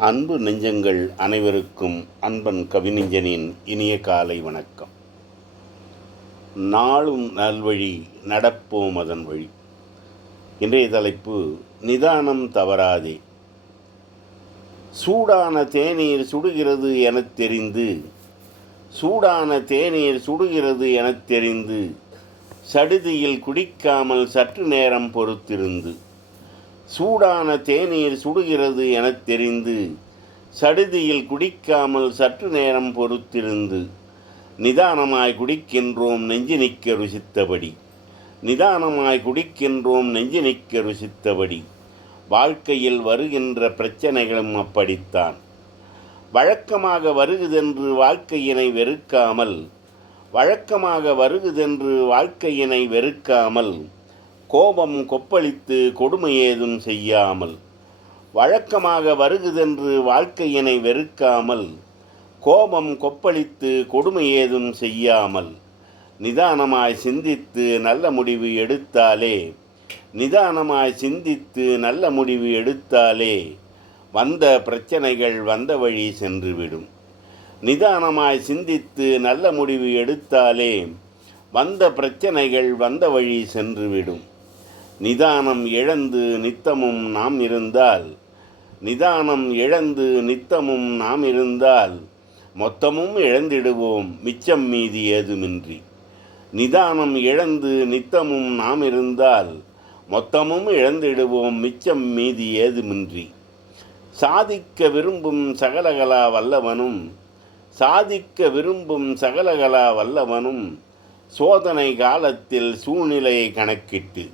அன்பு நெஞ்சங்கள் அனைவருக்கும் அன்பன் கவிநெஞ்சனின் இனிய காலை வணக்கம். நாளும் நல்வழி நடப்போம் அதன் வழி. இன்றைய தலைப்பு நிதானம் தவறாதே. சூடான தேநீர் சுடுகிறது எனத் தெரிந்து சூடான தேநீர் சுடுகிறது எனத் தெரிந்து சடுதியில் குடிக்காமல் சற்று நேரம் பொறுத்திருந்து சூடான தேநீர் சுடுகிறது எனத் தெரிந்து சடுதியில் குடிக்காமல் சற்று நேரம் பொறுத்திருந்து நிதானமாய் குடிக்கின்றோம் நெஞ்சு நிற்க ருசித்தபடி. நிதானமாய் குடிக்கின்றோம் நெஞ்சு நிற்க ருசித்தபடி. வாழ்க்கையில் வருகின்ற பிரச்சனைகளும் அப்படித்தான். வழக்கமாக வருகுதென்று வாழ்க்கையினை வெறுக்காமல் வழக்கமாக வருகுதென்று வாழ்க்கையினை வெறுக்காமல் கோபம் கொப்பளித்து கொடுமை ஏதும் செய்யாமல் வழக்கமாக வருகுதென்று வாழ்க்கையினை வெறுக்காமல் கோபம் கொப்பளித்து கொடுமை ஏதும் செய்யாமல் நிதானமாய் சிந்தித்து நல்ல முடிவு எடுத்தாலே நிதானமாய் சிந்தித்து நல்ல முடிவு எடுத்தாலே வந்த பிரச்சனைகள் வந்த வழி சென்றுவிடும். நிதானமாய் சிந்தித்து நல்ல முடிவு எடுத்தாலே வந்த பிரச்சனைகள் வந்த வழி சென்றுவிடும். நிதானம் இழந்து நித்தமும் நாம் இருந்தால். நிதானம் இழந்து நித்தமும் நாம் இருந்தால். மொத்தமும் இழந்திடுவோம் மிச்சம் மீதி ஏதுமின்றி. நிதானம் இழந்து நித்தமும் நாம் இருந்தால். மொத்தமும் இழந்திடுவோம் மிச்சம் மீதி ஏதுமின்றி. சாதிக்க விரும்பும் சகலகலா வல்லவனும் சாதிக்க விரும்பும் சகலகலா வல்லவனும் சோதனை காலத்தில் சூழ்நிலையை கணக்கிட்டு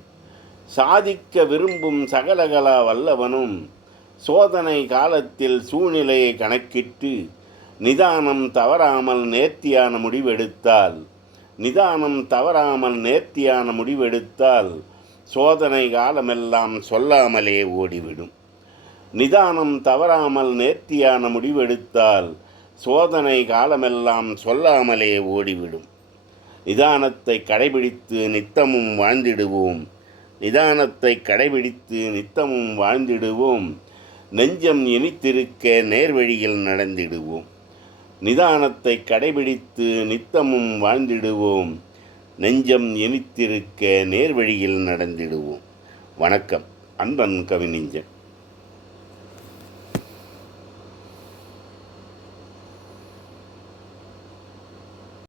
சாதிக்க விரும்பும் சகலகலா வல்லவனும் சோதனை காலத்தில் சூழ்நிலையை கணக்கிட்டு நிதானம் தவறாமல் நேர்த்தியான முடிவெடுத்தால் நிதானம் தவறாமல் நேர்த்தியான முடிவெடுத்தால் சோதனை காலமெல்லாம் சொல்லாமலே ஓடிவிடும். நிதானம் தவறாமல் நேர்த்தியான முடிவெடுத்தால் சோதனை காலமெல்லாம் சொல்லாமலே ஓடிவிடும். நிதானத்தை கடைபிடித்து நித்தமும் வாழ்ந்திடுவோம். நிதானத்தை கடைபிடித்து நித்தமும் வாழ்ந்திடுவோம். நெஞ்சம் இனித்திருக்க நேர்வழியில் நடந்திடுவோம். நிதானத்தை கடைபிடித்து நித்தமும் வாழ்ந்திடுவோம். நெஞ்சம் இனித்திருக்க நேர்வழியில் நடந்திடுவோம். வணக்கம். அன்பன் கவிநெஞ்சன்.